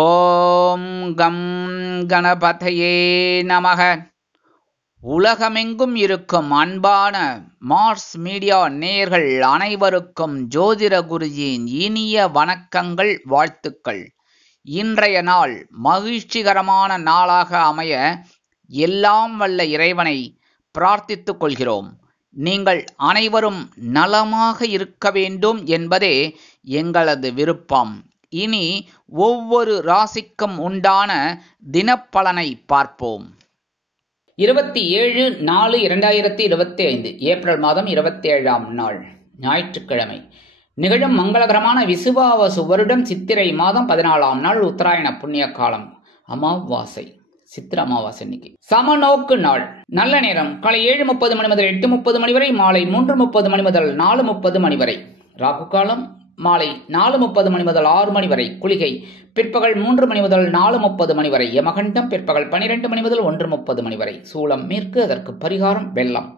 ஓம் come கணபதையே நமக. உலகமெங்கும் இருக்கும் அன்பான மார்ஸ் மீடியா நேயர்கள் அனைவருக்கும் ஜோதிட குருஜியின் இனிய வணக்கங்கள், வாழ்த்துக்கள். இன்றைய நாள் மகிழ்ச்சிகரமான நாளாக அமைய எல்லாம் வல்ல இறைவனை பிரார்த்தித்துக் கொள்கிறோம். நீங்கள் அனைவரும் நலமாக இருக்க வேண்டும் என்பதே எங்களது விருப்பம். இனி ஒவ்வொரு ராசிக்கும் உண்டான தினப்பலனை பார்ப்போம். 27/4/2025 ஏப்ரல் மாதம் 27ஆம் நாள் ஞாயிற்றுக்கிழமை. நிகழும் மங்களகரமான விசுவாவசு வருடம் சித்திரை மாதம் 14ஆம் நாள் உத்தராயண புண்ணிய காலம் அமாவாசை, சித்திர அமாவாசை. இன்னைக்கு சமநோக்கு நாள். நல்ல நேரம் காலை 7:30 மணி முதல் 8:30 மணி வரை, மாலை 3:30 மணி முதல் 4:30 மணி வரை. ராகு காலம் மாலை 4:30 மணி முதல் 6 மணி வரை. குளிகை பிற்பகல் 3 மணி முதல் 4:30 மணி வரை. யமகண்டம் பிற்பகல் 12 மணி முதல் 1:30 மணி வரை. சூலம் மேற்கு, அதற்கு பரிகாரம் வெள்ளம்.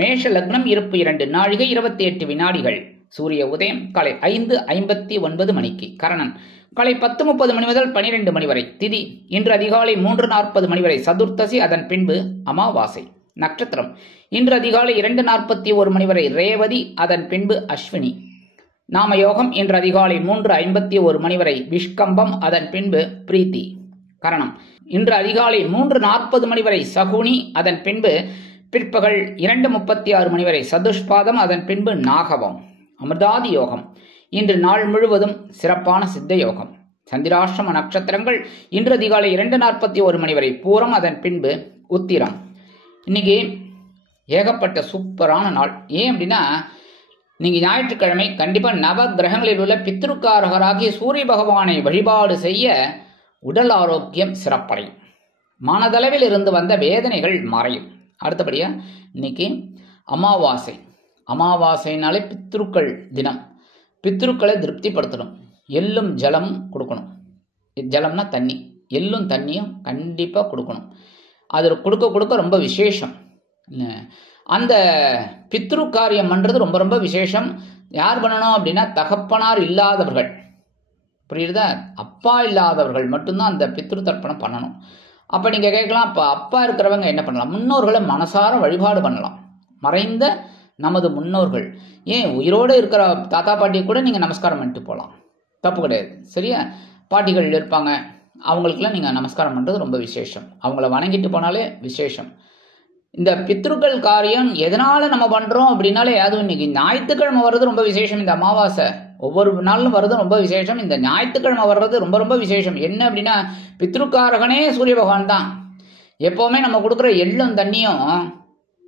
மேஷ லக்னம், இருப்பு 2 நாழிகை 28 வினாடிகள். சூரிய உதயம் காலை 5:59 மணிக்கு. கரணன் காலை 10:30 மணி முதல் 12 மணி வரை. திதி இன்று அதிகாலை 3:40 மணி வரை சதுர்த்தசி, அதன் பின்பு அமாவாசை. நட்சத்திரம் இன்று அதிகாலை 2:41 மணி வரை ரேவதி, அதன் பின்பு அஸ்வினி. நாமயோகம் இன்று அதிகாலை 3:51 மணி வரை விஷ்கம்பம், அதன் பின்பு பிரீத்தி. கரணம் இன்று அதிகாலை 3:40 மணி வரை சகுனி, அதன் பின்பு பிற்பகல் 2:36 மணி வரை சதுஷ்பாதம், அதன் பின்பு நாகவம். அமிர்தாதி யோகம் இன்று நாள் முழுவதும் சிறப்பான சித்த யோகம். சந்திராஷ்டம நட்சத்திரங்கள் இன்று அதிகாலை 2:41 மணி வரை பூரம், அதன் பின்பு உத்திரம். இன்னைக்கு ஏகப்பட்ட சூப்பரான நாள். ஏன் அப்படின்னா, நீங்க ஞாயிற்றுக்கிழமை கண்டிப்பா நவ கிரகங்களில் உள்ள பித்ருக்காரகராகிய சூரிய பகவானை வழிபாடு செய்ய உடல் ஆரோக்கியம் சிறப்படையும். மனதளவில் இருந்து வந்த வேதனைகள் மறையும். அடுத்தபடியா இன்னைக்கு அமாவாசை. அமாவாசைனாலே பித்ருக்கள் தினம். பித்ருக்களை திருப்திப்படுத்தணும். எள்ளும் ஜலம் கொடுக்கணும். ஜலம்னா தண்ணி, எள்ளும் தண்ணியும் கண்டிப்பா கொடுக்கணும். அது கொடுக்க ரொம்ப விசேஷம். அந்த பித்ரு காரியம் பண்றது ரொம்ப ரொம்ப விசேஷம். யார் பண்ணணும் அப்படின்னா, தகப்பனார் இல்லாதவர்கள், புரியுதா, அப்பா இல்லாதவர்கள் மட்டும்தான் அந்த பித்ரு தர்ப்பணம் பண்ணணும். அப்ப நீங்க கேட்கலாம், அப்பா இருக்கிறவங்க என்ன பண்ணலாம்? முன்னோர்களை மனசார வழிபாடு பண்ணலாம். மறைந்த நமது முன்னோர்கள், ஏன் உயிரோடு இருக்கிற தாத்தா பாட்டி கூட நீங்க நமஸ்காரம் பண்ணிட்டு போகலாம், தப்பு கிடையாது. சரியா? பாட்டிகள் இருப்பாங்க, அவங்களுக்குலாம் நீங்க நமஸ்காரம் பண்றது ரொம்ப விசேஷம். அவங்கள வணங்கிட்டு போனாலே விசேஷம். இந்த பித்ருக்கள் காரியம் எதனால நம்ம பண்றோம் அப்படின்னாலே, அதுவும் இன்னைக்கு ஞாயிற்றுக்கிழமை வர்றது ரொம்ப விசேஷம். இந்த அமாவாசை ஒவ்வொரு நாளும் வர்றது ரொம்ப விசேஷம். இந்த ஞாயிற்றுக்கிழமை வர்றது ரொம்ப ரொம்ப விசேஷம். என்ன அப்படின்னா, பித்ருக்காரகனே சூரிய பகவான் தான். எப்பவுமே நம்ம கொடுக்குற எள்ளும் தண்ணியும்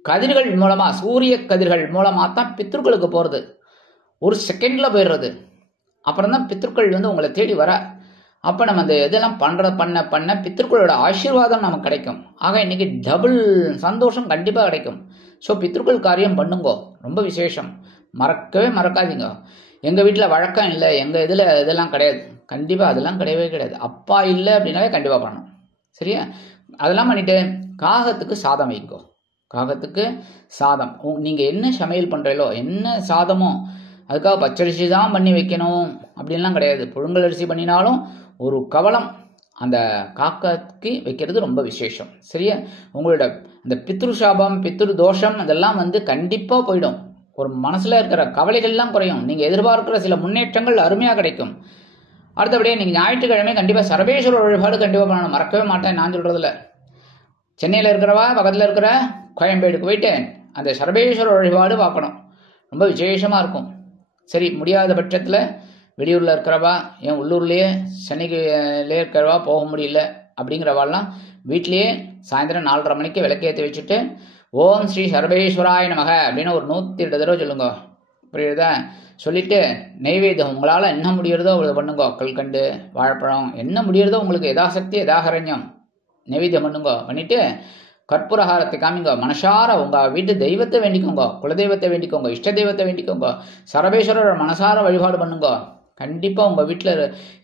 கதிர்கள் மூலமா, சூரிய கதிர்கள் மூலமா தான் பித்ருக்களுக்கு போறது. ஒரு செகண்ட்ல போயிடுறது. அப்புறம் தான் பித்ருக்கள் உங்களை தேடி வர. அப்ப நம்ம அந்த இதெல்லாம் பண்ண பித்ருக்களோட ஆசீர்வாதம் நமக்கு கிடைக்கும். ஆக இன்னைக்கு டபுள் சந்தோஷம் கண்டிப்பா கிடைக்கும். ஸோ பித்ருக்கள் காரியம் பண்ணுங்கோ, ரொம்ப விசேஷம். மறக்கவே மறக்காதீங்க. எங்க வீட்டுல வழக்கம் இல்லை, எங்க இதெல்லாம் கிடையாது. கண்டிப்பா அதெல்லாம் கிடையவே கிடையாது. அப்பா இல்லை அப்படின்னாவே கண்டிப்பா பண்ணணும். சரியா? அதெல்லாம் பண்ணிட்டு காகத்துக்கு சாதம் வைங்கோ. காகத்துக்கு சாதம், நீங்க என்ன சமையல் பண்றீங்களோ, என்ன சாதமோ, அதுக்காக பச்சரிசி தான் பண்ணி வைக்கணும் அப்படின்லாம் கிடையாது. புழுங்கல் அரிசி பண்ணினாலும் ஒரு கவலம் அந்த காக்கத்துக்கு வைக்கிறது ரொம்ப விசேஷம். சரியா? உங்களோட அந்த பித்ரு சாபம், பித்ரு தோஷம் அதெல்லாம் கண்டிப்பா போயிடும். ஒரு மனசுல இருக்கிற கவலைகள்லாம் குறையும். நீங்க எதிர்பார்க்கிற சில முன்னேற்றங்கள் அருமையா கிடைக்கும். அடுத்தபடியே நீங்க ஞாயிற்றுக்கிழமை கண்டிப்பா சரபேஸ்வரர் வழிபாடு கண்டிப்பா பண்ணணும். மறக்கவே மாட்டேன் நான் சொல்றதுல. சென்னையில இருக்கிறவா பக்கத்துல இருக்கிற கோயம்பேடுக்கு போயிட்டு அந்த சரபேஸ்வரர் வழிபாடு பார்க்கணும். ரொம்ப விசேஷமா இருக்கும். சரி, முடியாத பட்சத்துல வெளியூர்ல இருக்கிறவா, என் உள்ளூர்லயே சென்னைக்குலே இருக்கிறவா போக முடியல அப்படிங்கிறவாள்லாம் வீட்லயே சாயந்தரம் 4:30 மணிக்கு விளக்கேற்றி வச்சுட்டு ஓம் ஸ்ரீ சர்வேஸ்வராய நமக அப்படின்னு ஒரு 108 தடவை சொல்லுங்க. புரியுதா? சொல்லிட்டு நெய்வேத்தியம் உங்களால என்ன முடியறதோ அவ்வளவு பண்ணுங்க. கல்கண்டு, வாழைப்பழம், என்ன முடியறதோ உங்களுக்கு யதாசக்தி யதாகரண்யம் நெய்வேத்தியம் பண்ணுங்க. பண்ணிட்டு கற்பூரஹாரத்தை காமிங்க. மனசார உங்க வீட்டு தெய்வத்தை வேண்டிக்கோங்க, குலதெய்வத்தை வேண்டிக்கோங்க, இஷ்ட தெய்வத்தை வேண்டிக்கோங்க. சரபேஸ்வரர் மனசார வழிபாடு பண்ணுங்க. கண்டிப்பா உங்க வீட்டுல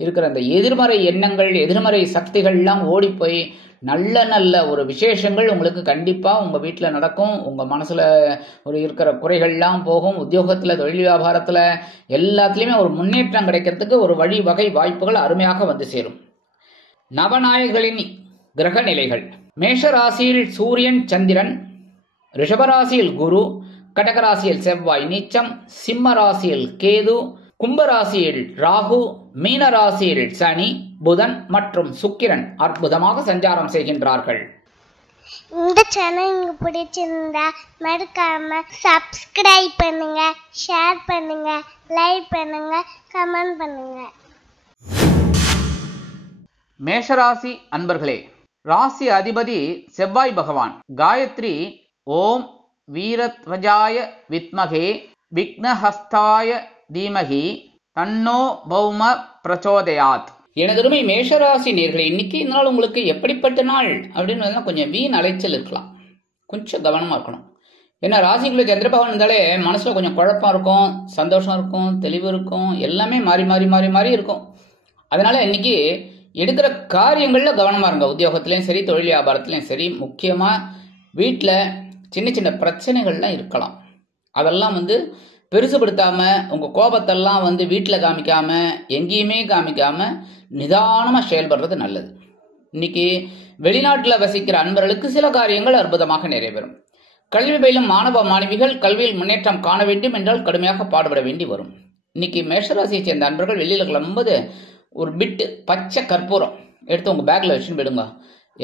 இருக்கிற அந்த எதிர்மறை எண்ணங்கள், எதிர்மறை சக்திகள் எல்லாம் ஓடி போய் நல்ல நல்ல ஒரு விசேஷங்கள் உங்களுக்கு கண்டிப்பா உங்க வீட்டுல நடக்கும். உங்க மனசுல ஒரு இருக்கிற குறைகள்லாம் போகும். உத்தியோகத்துல, தொழில் வியாபாரத்துல எல்லாத்துலயுமே ஒரு முன்னேற்றம் கிடைக்கிறதுக்கு ஒரு வழி வகை வாய்ப்புகள் அருமையாக வந்து சேரும். நவநாயகர்களின் கிரக நிலைகள். மேஷ ராசியில் சூரியன் சந்திரன், ரிஷபராசியில் குரு, கடகராசியில் செவ்வாய் நீச்சம், சிம்ம ராசியில் கேது, கும்பராசியில் ராகு, மீன ராசியில் சனி, புதன் மற்றும் சுக்கிரன் அற்புதமாக சஞ்சாரம் செய்கின்றார்கள். இந்த சேனல் உங்களுக்கு பிடிச்சிருந்தா மறக்காம சப்ஸ்கிரைப் பண்ணுங்க, ஷேர் பண்ணுங்க, லைக் பண்ணுங்க, கமெண்ட் பண்ணுங்க. மேஷராசி அன்பர்களே, ராசி அதிபதி செவ்வாய் பகவான். காயத்ரி ஓம் வீரத்வஜாய வித்மகே விக்னஹஸ்தாய தீமகி தன்னோ பௌம பிரச்சோதயாத். எனதுமே மேஷராசி நேர்களே, இன்னைக்கு நாள் உங்களுக்கு எப்படிப்பட்ட நாள் அப்படின்னு கொஞ்சம் வீண் அலைச்சல் இருக்கலாம். கொஞ்சம் கவனமா இருக்கணும். ஏன்னா ராசிக்குள்ள சந்திர பகவான் இருந்தாலே மனசுல கொஞ்சம் குழப்பம் இருக்கும், சந்தோஷம் இருக்கும், தெளிவு இருக்கும், எல்லாமே மாறி மாறி மாறி மாறி இருக்கும். அதனால இன்னைக்கு எடுக்கிற காரியங்கள்ல கவனமா இருங்க. உத்தியோகத்திலையும் சரி, தொழில் வியாபாரத்திலையும் சரி, முக்கியமா வீட்டுல சின்ன சின்ன பிரச்சனைகள்லாம் இருக்கலாம். அதெல்லாம் பெருசுபடுத்தாம, உங்க கோபத்தெல்லாம் வீட்டுல காமிக்காம, எங்கேயுமே காமிக்காம நிதானமா செயல்படுறது நல்லது. இன்னைக்கு வெளிநாட்டுல வசிக்கிற அன்பர்களுக்கு சில காரியங்கள் அற்புதமாக நிறைவேறும். கல்வி பயிலும் மாணவ மாணவிகள் கல்வியில் முன்னேற்றம் காண வேண்டும் என்றால் கடுமையாக பாடுபட வேண்டி வரும். இன்னைக்கு மேஷராசியை சேர்ந்த அன்பர்கள் வெளியில கிளம்பும்போது ஒரு பிட்டு பச்சை கற்பூரம் எடுத்து உங்க பேக்ல வச்சுன்னு போயிடுங்க.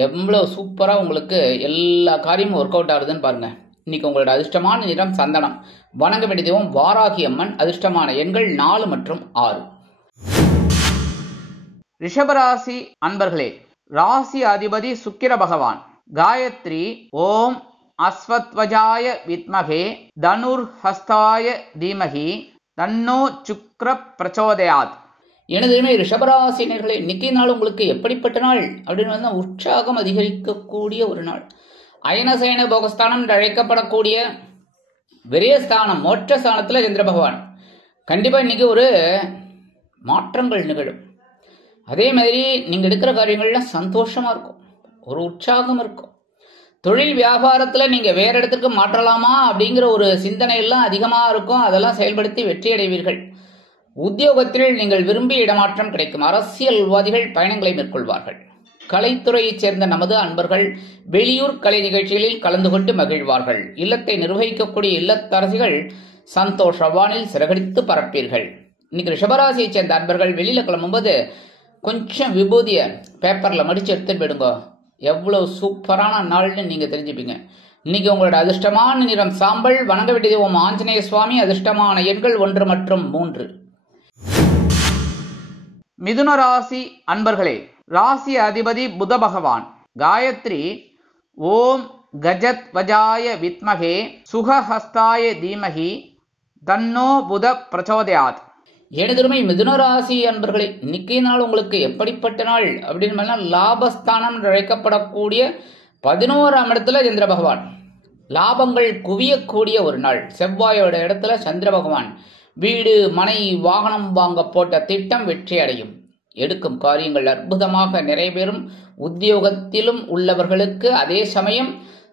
எவ்வளவு சூப்பரா உங்களுக்கு எல்லா காரியமும் ஒர்க் அவுட் ஆகுதுன்னு பாருங்க. இன்னைக்கு உங்களோட அதிர்ஷ்டமான நிறம் சந்தனம். வணங்க வேண்டிய தெய்வம் வாராகி அம்மன். அதிர்ஷ்டமான எண்கள் 4 மற்றும் 6. ரிஷபராசி அன்பர்களே, ராசி அதிபதி சுக்கிர பகவான். காயத்ரி ஓம் அஸ்வத்வஜாய வித்மகே தனுர் ஹஸ்தாய தீமகி தன்னோ சுக்ர பிரச்சோதயாத். எனதுமே ரிஷபராசினர்களே, இன்னைக்கு நாள் உங்களுக்கு எப்படிப்பட்ட நாள் அப்படின்னு உற்சாகம் அதிகரிக்கக்கூடிய ஒரு நாள். அயனசயன போகஸ்தானம் என்று அழைக்கப்படக்கூடிய விரயஸ்தானம், மோட்ச ஸ்தானத்துல சந்திர பகவான். கண்டிப்பா இன்னைக்கு ஒரு மாற்றங்கள் நிகழும். அதே மாதிரி நீங்க எடுக்கிற காரியங்கள்லாம் சந்தோஷமா இருக்கும், ஒரு உற்சாகம் இருக்கும். தொழில் வியாபாரத்துல நீங்க வேற இடத்துக்கு மாற்றலாமா அப்படிங்கிற ஒரு சிந்தனை எல்லாம் அதிகமா இருக்கும். அதெல்லாம் செயல்படுத்தி வெற்றி அடைவீர்கள். உத்தியோகத்தில் நீங்கள் விரும்பிய இடமாற்றம் கிடைக்கும். அரசியல்வாதிகள் பயணங்களை மேற்கொள்வார்கள். கலைத்துறையைச் சேர்ந்த நமது அன்பர்கள் வெளியூர் கலை நிகழ்ச்சிகளில் கலந்து கொண்டு மகிழ்வார்கள். இல்லத்தை நிர்வகிக்கக்கூடிய இல்லத்தரசிகள் சந்தோஷ வானில் சிறகடித்து பரப்பீர்கள். இன்னைக்கு ரிஷபராசியைச் சேர்ந்த அன்பர்கள் வெளியில கிளம்பும்போது கொஞ்சம் விபூதிய பேப்பர்ல மடிச்சு எடுத்துட்டு போயிடுங்க. எவ்வளவு சூப்பரான நாள்னு நீங்க தெரிஞ்சுப்பீங்க. இன்னைக்கு உங்களோட அதிர்ஷ்டமான நிறம் சாம்பல். வணங்க வேண்டிய தெய்வம் ஆஞ்சநேய சுவாமி. அதிர்ஷ்டமான எண்கள் 1 மற்றும் 3. மிதுன ராசி அன்பர்களே, ராசி அதிபதி புத பகவான். காயத்ரி ஓம் கஜத்வஜாய வித்மகே சுகஹஸ்தாய தீமகி தன்னோ புத பிரச்சோதயாத். எனதுமை மிதுன ராசி அன்பர்களே, இன்னைக்கு நாள் உங்களுக்கு எப்படிப்பட்ட நாள் அப்படின்னு லாபஸ்தானம் என்று அழைக்கப்படக்கூடிய 11ஆம் இடத்துல சந்திர பகவான். லாபங்கள் குவியக்கூடிய ஒரு நாள். செவ்வாயோட இடத்துல சந்திர பகவான். வீடு மனை வாகனம் வாங்க போட்ட திட்டம் வெற்றி அடையும். எடுக்கும் காரியங்கள் அற்புதமாக நிறைவேறும். உத்தியோகத்திலும் உள்ளவர்களுக்கு, அதே சமயம்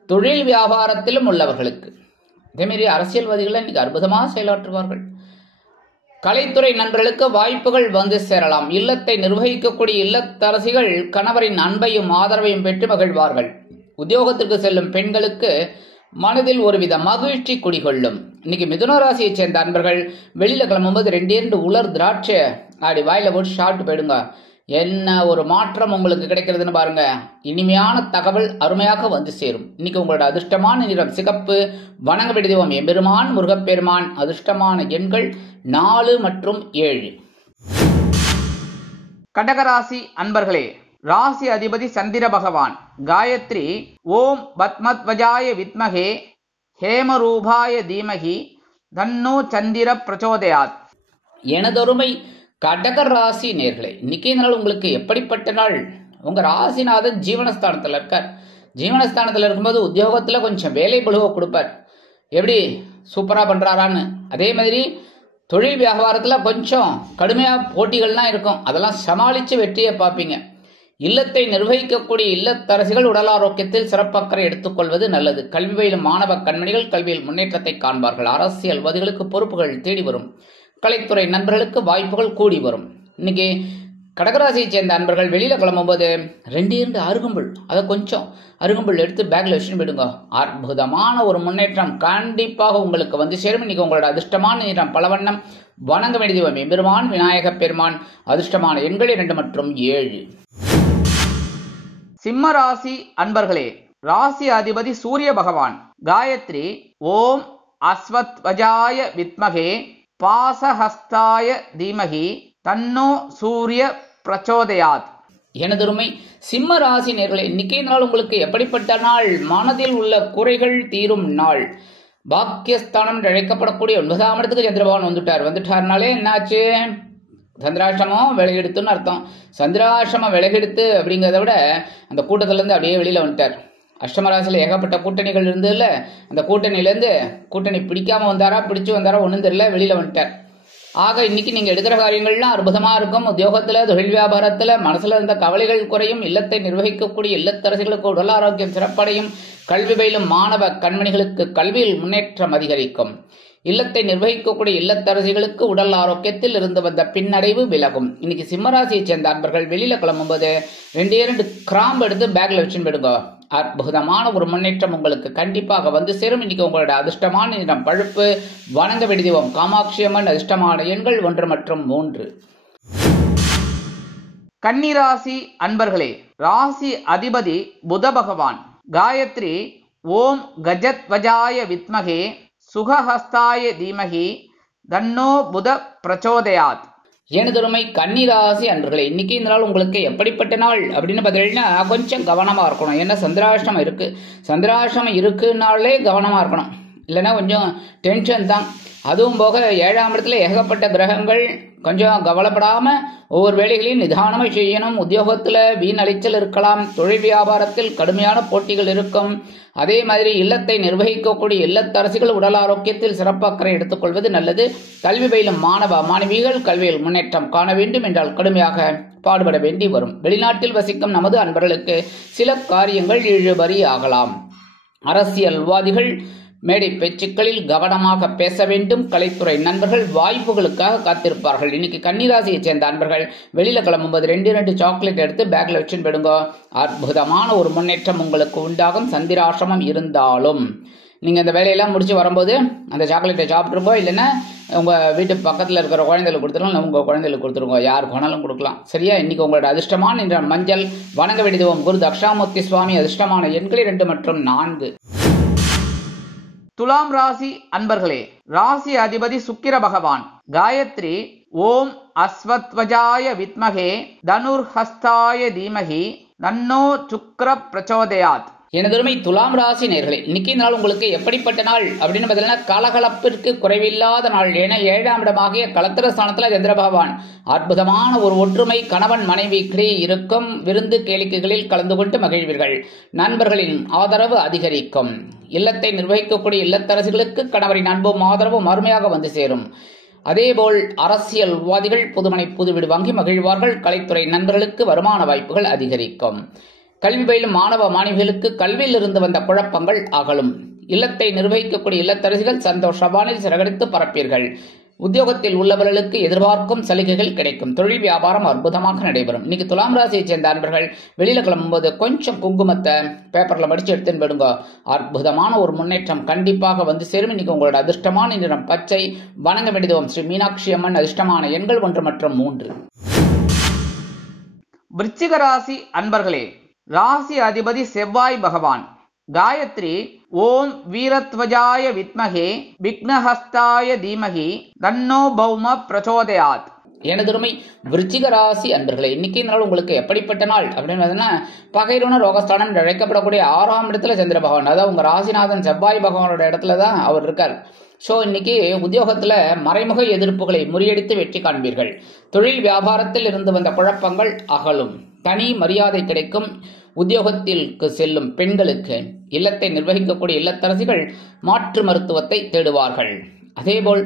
தொழில் வியாபாரத்திலும் உள்ளவர்களுக்கு, அதேமாரி அரசியல்வாதிகளை இன்னைக்கு அற்புதமாக செயலாற்றுவார்கள். கலைத்துறை நண்பர்களுக்கு வாய்ப்புகள் சேரலாம். இல்லத்தை நிர்வகிக்கக்கூடிய இல்லத்தரசிகள் கணவரின் அன்பையும் ஆதரவையும் பெற்று மகிழ்வார்கள். உத்தியோகத்திற்கு செல்லும் பெண்களுக்கு மனதில் ஒருவித மகிழ்ச்சி குடிகொள்ளும். இன்னைக்கு மிதுன ராசியை சேர்ந்த அன்பர்கள் வெளியில கிளம்பும்போது 2 உலர் திராட்சை அப்படி வாயில போட்டு சாப்பிட்டு போயிடுங்க. என்ன ஒரு மாற்றம் உங்களுக்கு கிடைக்கிறதுன்னு பாருங்க. இனிமையான தகவல் அருமையாக சேரும். இன்னைக்கு உங்களோட அதிர்ஷ்டமான நிறம் சிகப்பு. வணங்க வேண்டிய தெய்வம் எம்பெருமான் முருகப்பெருமான். அதிர்ஷ்டமான எண்கள் 4 மற்றும் 7. கடகராசி அன்பர்களே, ராசி அதிபதி சந்திர பகவான். காயத்ரி ஓம் பத்மத்வஜாய வித்மகே ஹேமரூபாய தீமகி தன்னோ சந்திர பிரச்சோதயாத். எனதொருமை கடக ராசி நேர்களே, இன்னைக்கு நாள் உங்களுக்கு எப்படிப்பட்ட நாள்? உங்க ராசிநாதன் ஜீவனஸ்தானத்தில் இருக்கார். ஜீவனஸ்தானத்தில் இருக்கும்போது உத்தியோகத்தில் கொஞ்சம் வேலை பளுவை கொடுப்பார். எப்படி சூப்பரா பண்றாரான்னு. அதே மாதிரி தொழில் வியாபாரத்தில் கொஞ்சம் கடுமையா போட்டிகள்லாம் இருக்கும். அதெல்லாம் சமாளித்து வெற்றியை பார்ப்பீங்க. இல்லத்தை நிர்வகிக்கக்கூடிய இல்லத்தரசிகள் உடல் ஆரோக்கியத்தில் சிறப்பக்கறை எடுத்துக்கொள்வது நல்லது. கல்வி பயிலும் மாணவ கண்மணிகள் கல்வியில் முன்னேற்றத்தை காண்பார்கள். அரசியல்வாதிகளுக்கு பொறுப்புகள் தேடி வரும். கலைத்துறை நண்பர்களுக்கு வாய்ப்புகள் கூடி வரும். இன்னைக்கு கடகராசியை சேர்ந்த அன்பர்கள் வெளியில கிளம்பும்போது 2 அருகம்புல், அதை கொஞ்சம் அருகம்புல் எடுத்து பேக்ல வச்சுட்டு போயிடுங்க. அற்புதமான ஒரு முன்னேற்றம் கண்டிப்பாக உங்களுக்கு வந்து சேரும். இன்னைக்கு உங்களோட அதிர்ஷ்டமான நிறம் பலவண்ணம். வணங்க வேண்டியது எம்பெருமான் விநாயக பெருமான். அதிர்ஷ்டமான எண்கள் 2 மற்றும் 7. சிம்ம ராசி அன்பர்களே, ராசி அதிபதி சூரிய பகவான். காயத்ரி ஓம் அஸ்வத்வஜாய வித்மகே பாசஹஸ்தாய தீமகி தன்னோ சூரிய பிரச்சோதயாத். எனதுருமை சிம்ம ராசி நேயர்களே, இன்னைக்கு நாள் உங்களுக்கு எப்படிப்பட்ட நாள்? மனதில் உள்ள குறைகள் தீரும் நாள். பாக்கியஸ்தானம் என்று அழைக்கப்படக்கூடிய 9ஆம் இடத்துக்கு சந்திரபகவான் வந்துட்டார்னாலே என்னாச்சு? சந்திராஷ்டமம் விலகெடுத்துன்னு அர்த்தம். சந்திராஷ்டமம் விலகெடுத்து அப்படிங்கிறத விட அந்த கூட்டத்திலேருந்து அப்படியே வெளியில் வந்துட்டார். அஷ்டமராசியில் ஏகப்பட்ட கூட்டணிகள் இருந்ததுல, அந்த கூட்டணியிலேருந்து கூட்டணி பிடிக்காம வந்தாரா பிடிச்சு வந்தாரா ஒன்றும் தெரியல, வெளியில் வந்துட்டார். ஆக இன்னைக்கு நீங்கள் எடுக்கிற காரியங்கள்லாம் அற்புதமாக இருக்கும். உத்தியோகத்தில், தொழில் வியாபாரத்தில் மனசில் இருந்த கவலைகள் குறையும். இல்லத்தை நிர்வகிக்கக்கூடிய இல்லத்தரசிகளுக்கு உடல் ஆரோக்கியம் சிறப்படையும். கல்வி பயிலும் மாணவ கண்மணிகளுக்கு கல்வியில் முன்னேற்றம் அதிகரிக்கும். இல்லத்தை நிர்வகிக்கக்கூடிய இல்லத்தரசிகளுக்கு உடல் ஆரோக்கியத்தில் இருந்து வந்த பின்னடைவு விலகும். இன்னைக்கு சிம்மராசியை சேர்ந்த அன்பர்கள் வெளியில கிளம்பும்போது 2 கிராம்பு எடுத்து பேக்ல வச்சுன்னு போயிடுங்க. அற்புதமான ஒரு முன்னேற்றம் உங்களுக்கு கண்டிப்பாக வந்து சேரும். இன்னைக்கு உங்களோட அதிர்ஷ்டமான நிறம் பழுப்பு. வணங்க வேண்டியது காமாட்சி அம்மன். அதிர்ஷ்டமான எண்கள் 1 மற்றும் 3. கன்னிராசி அன்பர்களே, ராசி அதிபதி புத பகவான். காயத்ரி ஓம் கஜத்வஜாய வித்மகே சுகஹஸ்தாய தீமகி தன்னோ புத பிரச்சோதயாத். எனதுருமை கன்னிராசி அன்பர்களே, இன்னைக்கு இந்த நாள் உங்களுக்கு எப்படிப்பட்ட நாள் அப்படின்னு பார்த்தீங்கன்னா கொஞ்சம் கவனமாக இருக்கணும். ஏன்னா சந்திராஷ்டமம் இருக்கு. சந்திராஷ்டமம் இருக்குனாலே கவனமாக இருக்கணும், இல்லைன்னா கொஞ்சம் டென்ஷன் தான். அதுவும் போக 7ஆம் இடத்துல ஏகப்பட்ட கிரகங்கள். கொஞ்சம் கவலைப்படாமல் ஒவ்வொரு வேலைகளையும் நிதானமாக செய்யணும். உத்தியோகத்தில் வீண் அலைச்சல் இருக்கலாம். தொழில் வியாபாரத்தில் கடுமையான போட்டிகள் இருக்கும். அதே மாதிரி இல்லத்தை நிர்வகிக்கக்கூடிய இல்லத்தரசிகள் உடல் ஆரோக்கியத்தில் சிறப்பு அக்கறை எடுத்துக்கொள்வது நல்லது. கல்வி பயிலும் மாணவ மாணவிகள் கல்வியில் முன்னேற்றம் காண வேண்டும் என்றால் கடுமையாக பாடுபட வேண்டி வரும். வெளிநாட்டில் வசிக்கும் நமது அன்பர்களுக்கு சில காரியங்கள் இழுபறி ஆகலாம். அரசியல்வாதிகள் மேடை பேச்சுக்களில் கவனமாக பேச வேண்டும். கலைத்துறை நண்பர்கள் வாய்ப்புகளுக்காக காத்திருப்பார்கள். இன்னைக்கு கன்னிராசியை சேர்ந்த அன்பர்கள் வெளியில கிளம்பும்போது 2 சாக்லேட் எடுத்து பேக்ல வச்சுன்னு போயிடுங்க. அற்புதமான ஒரு முன்னேற்றம் உங்களுக்கு உண்டாகும். சந்திராசிரமம் இருந்தாலும் நீங்கள் அந்த வேலையெல்லாம் முடிச்சு வரும்போது அந்த சாக்லேட்டை சாப்பிட்ருங்கோ, இல்லைன்னா உங்கள் வீட்டு பக்கத்தில் இருக்கிற குழந்தைகளுக்கு கொடுத்துருங்க, உங்கள் குழந்தைகளுக்கு கொடுத்துருங்க, யாருக்கு வேணாலும் கொடுக்கலாம். சரியா? இன்னைக்கு உங்களோட அதிர்ஷ்டமான நிறம் மஞ்சள். வணங்க வேண்டியது குரு தக்ஷாமூர்த்தி சுவாமி. அதிர்ஷ்டமான எண்கள் 2 மற்றும் 4. துலாம் ராசி அன்பர்களே, ராசி அதிபதி சுக்கிர பகவான். காயத்ரி ஓம் அஸ்வத்வஜாய வித்மகே தனுர்ஹஸ்தாய தீமகி தன்னோ சுக்கிர பிரச்சோதயாத். எனதுரிமை துலாம் ராசி நேயர்களே, இன்னைக்கு நாள் உங்களுக்கு எப்படிப்பட்ட நாள் அப்படின்னு பார்த்தீங்கன்னா கலகலப்பிற்கு குறைவில்லாத நாள். ஏன்னா 7ஆம் இடமாகிய களத்திர ஸ்தானத்தில் சந்திர பகவான். அற்புதமான ஒரு ஒற்றுமை கணவன் மனைவிக்கிடையே இருக்கும். விருந்து கேளிக்கைகளில் கலந்து கொண்டு மகிழ்வீர்கள். நண்பர்களின் ஆதரவு அதிகரிக்கும். இல்லத்தை நிர்வகிக்கக்கூடிய இல்லத்தரசிகளுக்கு கணவரின் அன்பும் ஆதரவும் அருமையாக வந்து சேரும். அதேபோல் அரசியல்வாதிகள் புதுமனை புது வீடு வாங்கி மகிழ்வார்கள். கலைத்துறை நண்பர்களுக்கு வருமான வாய்ப்புகள் அதிகரிக்கும். கல்வி பயிலும் மாணவ மாணவிகளுக்கு கல்வியில் இருந்து வந்த குழப்பங்கள் அகலும். இல்லத்தை நிர்வகிக்கக்கூடிய இல்லத்தரசிகள் சந்தோஷவானில் சிறகடித்து பரப்பீர்கள். உத்தியோகத்தில் உள்ளவர்களுக்கு எதிர்பார்க்கும் சலுகைகள் கிடைக்கும். தொழில் வியாபாரம் அற்புதமாக நடைபெறும். இன்னைக்கு துலாம் ராசியை சேர்ந்த அன்பர்கள் வெளியில கிளம்பும்போது கொஞ்சம் குங்குமத்தை பேப்பர்ல மடிச்சு எடுத்துன்னு போடுங்க. அற்புதமான ஒரு முன்னேற்றம் கண்டிப்பாக வந்து சேரும். இன்னைக்கு உங்களோட அதிர்ஷ்டமான நிறம் பச்சை. வணங்க வேண்டியது ஸ்ரீ மீனாட்சி அம்மன். அதிர்ஷ்டமான எண்கள் 1 மற்றும் 3. விருச்சிக ராசி அன்பர்களே, ராசி அதிபதி செவ்வாய் பகவான். காயத்ரி ஓம் வீரத்வஜாய வித்மகே விக்னஹஸ்தாய தீமகி தன்னோ பௌம பிரச்சோதயாத். எனதுரிமை விருச்சிக ராசி அன்பர்களே, இன்னைக்கு நாள் உங்களுக்கு எப்படிப்பட்ட நாள் அப்படின்னு பகைரோன ரோகஸ்தானம் என்று அழைக்கப்படக்கூடிய 6ஆம் இடத்துல சந்திர பகவான், அதாவது உங்க ராசிநாதன் செவ்வாய் பகவானோட இடத்துல தான் அவர் இருக்கார். ஸோ இன்னைக்கு உத்தியோகத்தில் மறைமுக எதிர்ப்புகளை முறியடித்து வெற்றி காண்பீர்கள். தொழில் வியாபாரத்தில் இருந்து வந்த குழப்பங்கள் அகலும். தனி மரியாதை கிடைக்கும். உத்தியோகத்திற்கு செல்லும் பெண்களுக்கு இல்லத்தை நிர்வகிக்கக்கூடிய இல்லத்தரசிகள் மாற்று மருத்துவத்தை தேடுவார்கள். அதேபோல்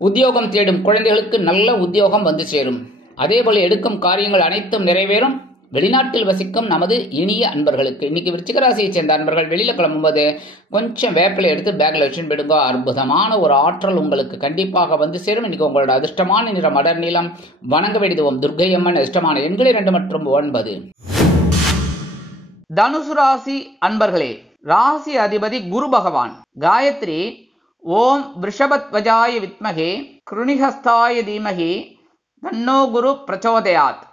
உத்தியோகம் தேடும் குழந்தைகளுக்கு நல்ல உத்தியோகம் வந்து சேரும். அதேபோல் எடுக்கும் காரியங்கள் அனைத்தும் நிறைவேறும். வெளிநாட்டில் வசிக்கும் நமது இனிய அன்பர்களுக்கு இன்னைக்கு விருச்சிக ராசியை சேர்ந்த அன்பர்கள் வெளியில கிளம்பும்போது கொஞ்சம் வேப்பிலை எடுத்து பேக்ல வச்சுன்னு விடுங்க. அற்புதமான ஒரு ஆற்றல் உங்களுக்கு கண்டிப்பாக வந்து சேரும். இன்னைக்கு உங்களோட அதிர்ஷ்டமான நிறம் அடர் நீளம். வணங்க வேண்டியதும் துர்க்கை அம்மன். அதிர்ஷ்டமான எண்கள் 2 மற்றும் 9. தனுசு ராசி அன்பர்களே, ராசி அதிபதி குரு பகவான். காயத்ரி ஓம் விருஷபத்வஜாய வித்மகே கிருணிஹஸ்தாய தீமகி தன்னோ குரு பிரச்சோதயாத்.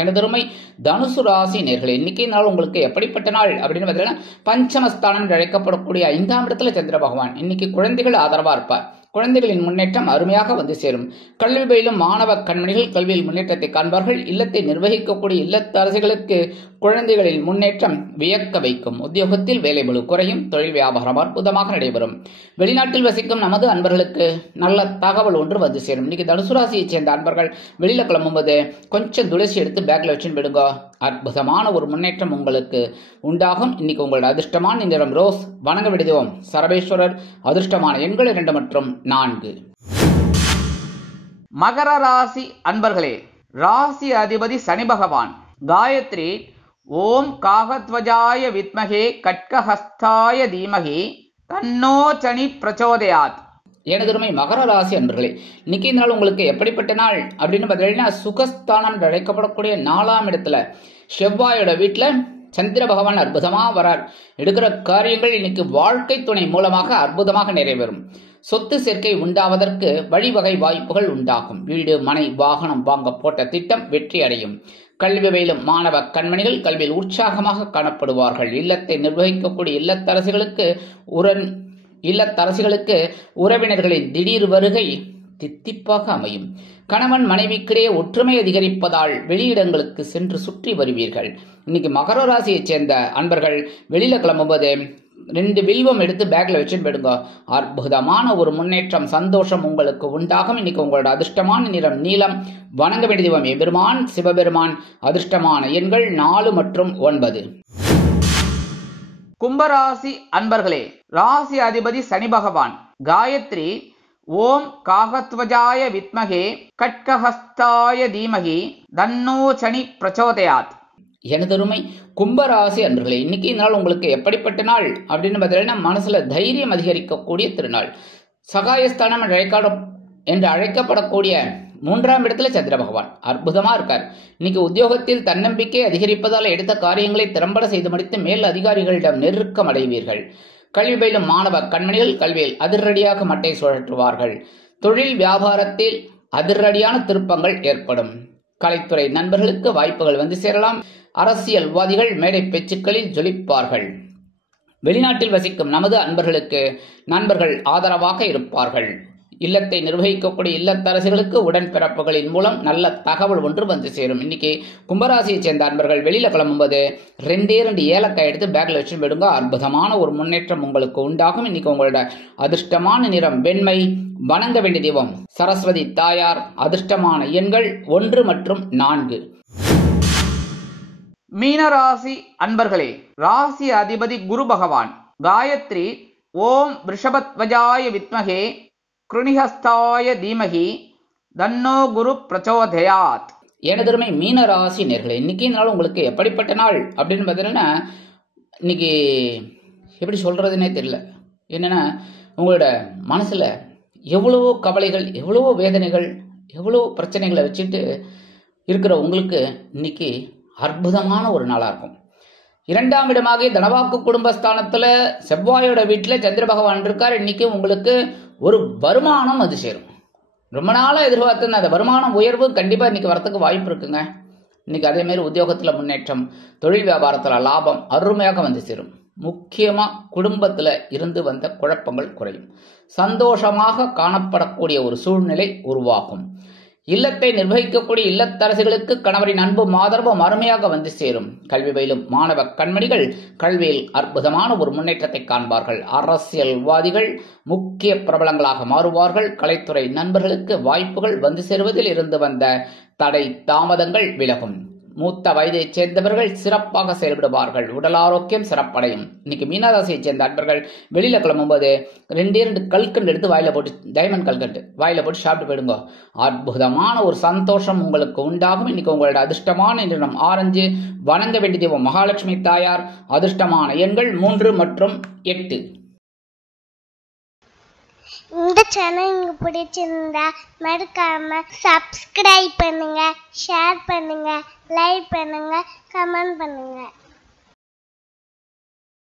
எனதருமை தனுசு ராசி நேர்களே, இன்னைக்கு நாள் உங்களுக்கு எப்படிப்பட்ட நாள் அப்படின்னு பார்த்தீங்கன்னா, பஞ்சமஸ்தானம் என்று அழைக்கப்படக்கூடிய 5ஆம் இடத்துல சந்திர பகவான். இன்னைக்கு குழந்தைகள் ஆதரவா இருப்பார். குழந்தைகளின் முன்னேற்றம் அருமையாக வந்து சேரும். கல்வி பயிலும் மாணவ கண்மணிகள் கல்வியில் முன்னேற்றத்தை காண்பார்கள். இல்லத்தை நிர்வகிக்கக்கூடிய இல்லத்தரசிகளுக்கு குழந்தைகளின் முன்னேற்றம் வியக்க வைக்கும். உத்தியோகத்தில் வேலைபளு குறையும். தொழில் வியாபாரம் அற்புதமாக நடைபெறும். வெளிநாட்டில் வசிக்கும் நமது அன்பர்களுக்கு நல்ல தகவல் ஒன்று வந்து சேரும். இன்னைக்கு தனுசு ராசியை சேர்ந்த அன்பர்கள் வெளியில கிளம்பும்போது கொஞ்சம் துளசி எடுத்து பேக்ல வச்சுன்னு விடுங்க. அற்புதமான ஒரு முன்னேற்றம் உங்களுக்கு உண்டாகும். இன்னைக்கு உங்களோட அதிர்ஷ்டமான நிறம் ரோஸ். வணங்க விடுவோம் சரபேஸ்வரர். அதிர்ஷ்டமான எண்கள் 2 மற்றும் 4. மகர ராசி அன்பர்களே, ராசி அதிபதி சனி பகவான். காயத்ரி ஓம் காகத்வஜாய வித்மகே கட்கஹஸ்தாய தீமகி தன்னோ சனி பிரச்சோதயாத். எனதருமை மகர ராசி அன்பர்களே, இன்னைக்கு நாள் உங்களுக்கு எப்படிப்பட்ட நாள் அப்படின்னு பார்த்தீங்கன்னா, சுகஸ்தானம் அழைக்கப்படக்கூடிய 4ஆம் இடத்துல செவ்வாயோட வீட்டுல சந்திர பகவான் அற்புதமா வரார். எடுக்கிற காரியங்கள் இன்னைக்கு வாழ்க்கை துணை மூலமாக அற்புதமாக நிறைவேறும். சொத்து சேர்க்கை உண்டாவதற்கு வழிவகை வாய்ப்புகள் உண்டாகும். வீடு மனை வாகனம் வாங்க போட்ட திட்டம் வெற்றி அடையும். கல்வி பயிலும் மாணவ கண்மணிகள் கல்வியில் உற்சாகமாக காணப்படுவார்கள். இல்லத்தை நிர்வகிக்கக்கூடிய இல்லத்தரசிகளுக்கு உறவினர்களின் திடீர் வருகை தித்திப்பாக அமையும். கணவன் மனைவிக்கிடையே ஒற்றுமை அதிகரிப்பதால் வெளியிடங்களுக்கு சென்று சுற்றி வருவீர்கள். இன்னைக்கு மகர ராசியைச் சேர்ந்த அன்பர்கள் வெளியில கிளம்பும்போது 2 வில்வம் எடுத்து பேக்ல வச்சு விடுங்க. அற்புதமான ஒரு முன்னேற்றம் சந்தோஷம் உங்களுக்கு உண்டாகும். இன்னைக்கு உங்களோட அதிர்ஷ்டமான நிறம் நீலம். வணங்க வேண்டிய தெய்வம் எபெருமான் சிவபெருமான். அதிர்ஷ்டமான எண்கள் 4 மற்றும் 9. கும்பராசி அன்பர்களே, ராசி அதிபதி சனி பகவான். காயத்ரி ஓம் காகத்வஜாய வித்மகே கட்கஹஸ்தாய தீமகி தன்னோ சனி பிரச்சோதயாத். எனதருமை கும்பராசி அன்பர்களே, இன்னைக்கு நாள் உங்களுக்கு எப்படிப்பட்ட நாள் அப்படின்னு பார்த்தீங்கன்னா, மனசுல தைரியம் அதிகரிக்கக்கூடிய திருநாள். சகாயஸ்தானம் என்று அழைக்கப்படக்கூடிய 3ஆம் இடத்துல சந்திர பகவான் அற்புதமா இருக்கார். இன்னைக்கு உத்தியோகத்தில் தன்னம்பிக்கை அதிகரிப்பதால் எடுத்த காரியங்களை திறம்பட செய்து முடித்து மேல் அதிகாரிகளிடம் நெருக்கம் அடைவீர்கள். கல்வி பயிலும் மாணவ கண்மணிகள் கல்வியில் அதிரடியாக மட்டை சுழற்றுவார்கள். தொழில் வியாபாரத்தில் அதிரடியான திருப்பங்கள் ஏற்படும். கலைத்துறை நண்பர்களுக்கு வாய்ப்புகள் வந்து சேரலாம். அரசியல்வாதிகள் மேடை பேச்சுக்களில் ஜொலிப்பார்கள். வெளிநாட்டில் வசிக்கும் நமது அன்பர்களுக்கு நண்பர்கள் ஆதரவாக இருப்பார்கள். இல்லத்தை நிர்வகிக்கக்கூடிய இல்லத்தரசிகளுக்கு உடன்பிறப்புகளின் மூலம் நல்ல தகவல் ஒன்று வந்து சேரும். இன்னைக்கு கும்பராசியை சேர்ந்த அன்பர்கள் வெளியில கிளம்பும்போது 2 ஏலக்காய் எடுத்து பேக்ல வச்சு விடுங்க. அற்புதமான ஒரு முன்னேற்றம் உங்களுக்கு உண்டாகும். இன்னைக்கு உங்களோட அதிர்ஷ்டமான நிறம் வெண்மை. வணங்க வேண்டிய தெய்வம் சரஸ்வதி தாயார். அதிர்ஷ்டமான எண்கள் 1 மற்றும் 4. மீனராசி அன்பர்களே, ராசி அதிபதி குரு பகவான். காயத்ரி ஓம் விருஷபத்வஜாய வித்மகே கிருணிஹஸ்தாய தீமகி தன்னோ குரு பிரச்சோதயாத். எனதருமை மீனராசி நேர்களே, இன்னைக்கு நாள் உங்களுக்கு எப்படிப்பட்ட நாள் அப்படின்னு பார்த்தீங்கன்னா, இன்னைக்கு எப்படி சொல்றதுன்னே தெரியல. என்னன்னா, உங்களோட மனசுல எவ்வளவோ கவலைகள், எவ்வளவோ வேதனைகள், எவ்வளவோ பிரச்சனைகளை வச்சுட்டு இருக்கிற உங்களுக்கு இன்னைக்கு அற்புதமான ஒரு நாளா இருக்கும். 2ஆம் இடமாக தனவாக்கு குடும்பஸ்தானத்துல செவ்வாயோட வீட்டுல சந்திர பகவான் இருக்கார். இன்னைக்கு உங்களுக்கு ஒரு வருமானம் அது சேரும். ரொம்ப நாளா எதிர்பார்த்து அந்த வருமானம் உயர்வு கண்டிப்பா இன்னைக்கு வரத்துக்கு வாய்ப்பு இருக்குங்க. இன்னைக்கு அதே மாதிரி உத்தியோகத்துல முன்னேற்றம், தொழில் வியாபாரத்துல லாபம் அருமையாக வந்து சேரும். முக்கியமா குடும்பத்துல இருந்து வந்த குழப்பங்கள் குறையும். சந்தோஷமாக காணப்படக்கூடிய ஒரு சூழ்நிலை உருவாகும். இல்லத்தை நிர்வகிக்கக்கூடிய இல்லத்தரசிகளுக்கு கணவரின் அன்பும் ஆதரவும் அருமையாக வந்து சேரும். கல்வி பயிலும் மாணவ கண்மணிகள் கல்வியில் அற்புதமான ஒரு முன்னேற்றத்தை காண்பார்கள். அரசியல்வாதிகள் முக்கிய பிரபலங்களாக மாறுவார்கள். கலைத்துறை நண்பர்களுக்கு வாய்ப்புகள் வந்து சேருவதில் இருந்து வந்த தடை தாமதங்கள் விலகும். மூத்த வயதைச் சேர்ந்தவர்கள் சிறப்பாக செயல்படுவார்கள். உடல் ஆரோக்கியம் சிறப்படையும். இன்னைக்கு மீனராசியைச் சேர்ந்த அன்பர்கள் வெளியில கிளம்பும்போது 2 கல்கண்டு எடுத்து வாயில போட்டு, டைமண்ட் கல்கண்டு வாயில போட்டு சாப்பிட்டு போயிடுங்க. அற்புதமான ஒரு சந்தோஷம் உங்களுக்கு உண்டாகும். இன்னைக்கு உங்களோட அதிர்ஷ்டமான நிறம் ஆரஞ்சு. வணங்க வேண்டிய தெய்வம் மகாலட்சுமி தாயார். அதிர்ஷ்டமான எண்கள் 3 மற்றும் 8. இந்த சேனல் உங்களுக்கு பிடிச்சிருந்தா மறக்காம சப்ஸ்கிரைப் பண்ணுங்க, ஷேர் பண்ணுங்க, லைக் பண்ணுங்க, கமெண்ட் பண்ணுங்க.